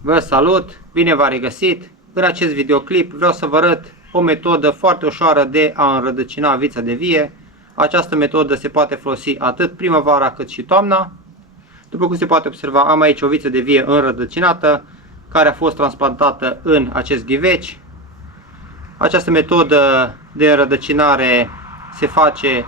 Vă salut! Bine v-am regăsit! În acest videoclip vreau să vă arăt o metodă foarte ușoară de a înrădăcina vița de vie. Această metodă se poate folosi atât primăvara cât și toamna. După cum se poate observa, am aici o viță de vie înrădăcinată care a fost transplantată în acest ghiveci. Această metodă de înrădăcinare se face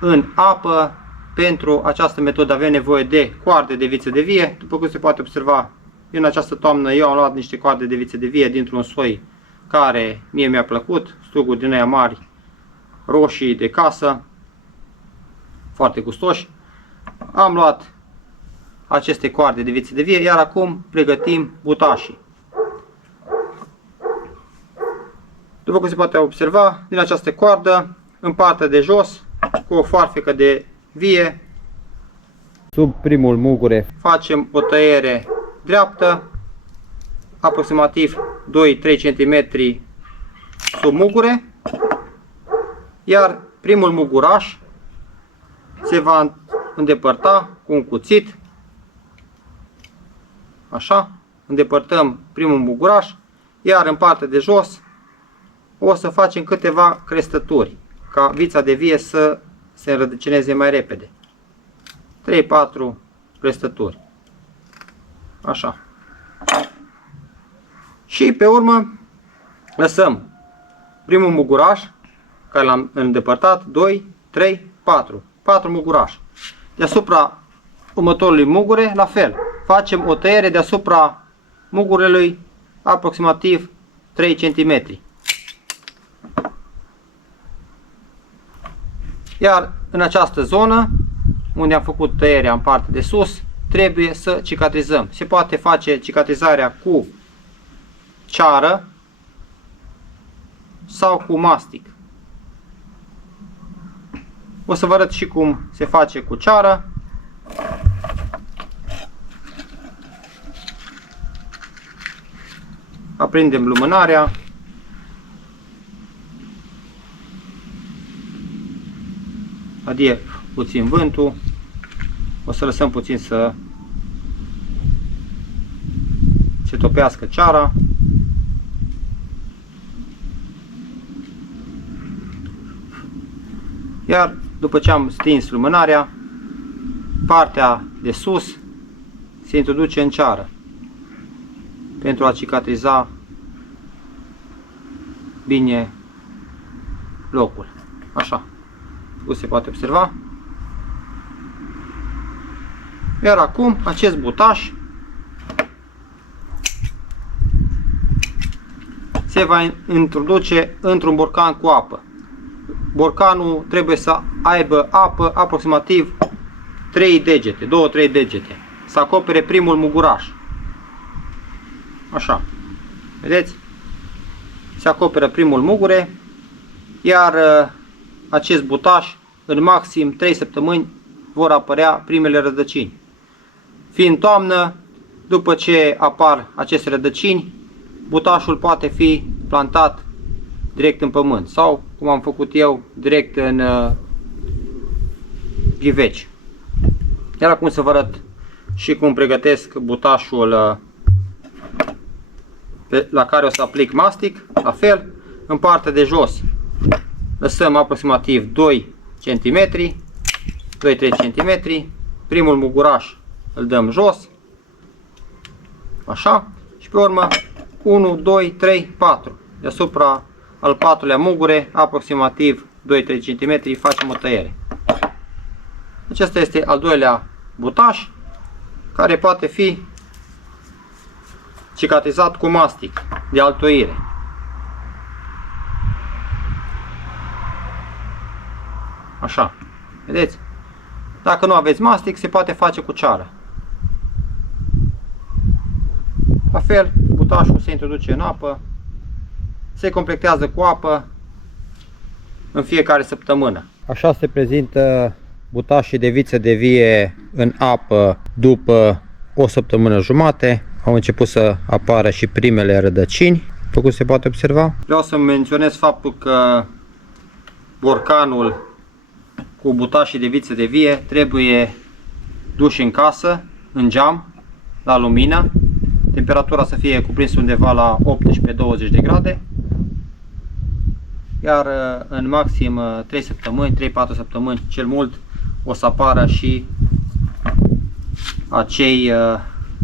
în apă. Pentru această metodă avem nevoie de coarde de viță de vie. După cum se poate observa, în această toamnă eu am luat niște coarde de viță de vie dintr-un soi care mie mi-a plăcut, struguri din aia mari, roșii de casă, foarte gustoși. Am luat aceste coarde de viță de vie, iar acum pregătim butașii. După cum se poate observa, din această coardă, în partea de jos, cu o foarfecă de vie, sub primul mugure, facem o tăiere dreaptă, aproximativ 2-3 cm sub mugure, iar primul muguraș se va îndepărta cu un cuțit, așa, îndepărtăm primul muguraș, iar în partea de jos o să facem câteva crestături, ca vița de vie să se înrădăcineze mai repede. 3-4 crestături. Așa. Și pe urmă lăsăm primul muguraș care l-am îndepărtat, 2, 3, 4. 4 mugurași. Deasupra următorului mugure, la fel. Facem o tăiere deasupra mugurelui aproximativ 3 cm. Iar în această zonă, unde am făcut tăierea în partea de sus, trebuie să cicatrizăm. Se poate face cicatrizarea cu ceară sau cu mastic. O să vă arăt și cum se face cu ceară. Aprindem lumânarea. Adie puțin vântul. O să lăsăm puțin să se topească ceara. Iar după ce am stins lumânarea, partea de sus se introduce în ceară pentru a cicatriza bine locul. Așa, cum se poate observa. Iar acum acest butaș se va introduce într-un borcan cu apă. Borcanul trebuie să aibă apă aproximativ 3 degete, 2-3 degete. Să acopere primul muguraș. Așa. Vedeți? Se acoperă primul mugure, iar acest butaș în maxim 3 săptămâni vor apărea primele rădăcini. Fiind toamnă, după ce apar aceste rădăcini, butașul poate fi plantat direct în pământ sau, cum am făcut eu, direct în ghiveci. Iar acum să vă arăt și cum pregătesc butașul la care o să aplic mastic. La fel, în partea de jos lăsăm aproximativ 2 cm, 2-3 cm. Primul muguraș îl dăm jos, așa, și pe urmă 1, 2, 3, 4. Deasupra al patrulea mugure, aproximativ 2-3 cm, facem o tăiere. Acesta este al doilea butaș, care poate fi cicatrizat cu mastic de altoire. Așa, vedeți? Dacă nu aveți mastic, se poate face cu ceară. La fel, butașul se introduce în apă, se completează cu apă în fiecare săptămână. Așa se prezintă butașii de viță de vie în apă după o săptămână jumate. Au început să apară și primele rădăcini, după cum se poate observa. Vreau să menționez faptul că borcanul cu butașii de viță de vie trebuie duși în casă, în geam, la lumină, temperatura să fie cuprinsă undeva la 18-20 de grade, iar în maxim 3 săptămâni, 3-4 săptămâni cel mult o să apară și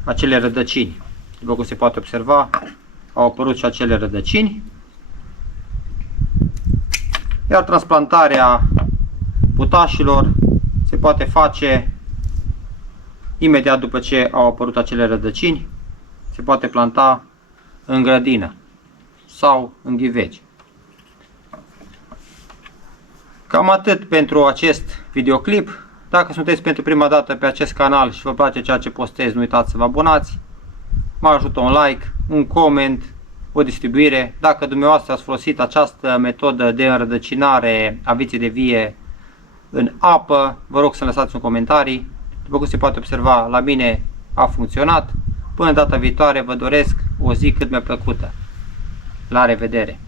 acele rădăcini. După cum se poate observa, au apărut și acele rădăcini, iar transplantarea putașilor se poate face imediat după ce au apărut acele rădăcini. Se poate planta în grădină sau în ghiveci. Cam atât pentru acest videoclip. Dacă sunteți pentru prima dată pe acest canal și vă place ceea ce postez, nu uitați să vă abonați. Mă ajută un like, un coment, o distribuire. Dacă dumneavoastră ați folosit această metodă de înrădăcinare a viței de vie în apă, vă rog să lăsați un comentarii. După cum se poate observa, la mine a funcționat. Până data viitoare vă doresc o zi cât mai plăcută. La revedere!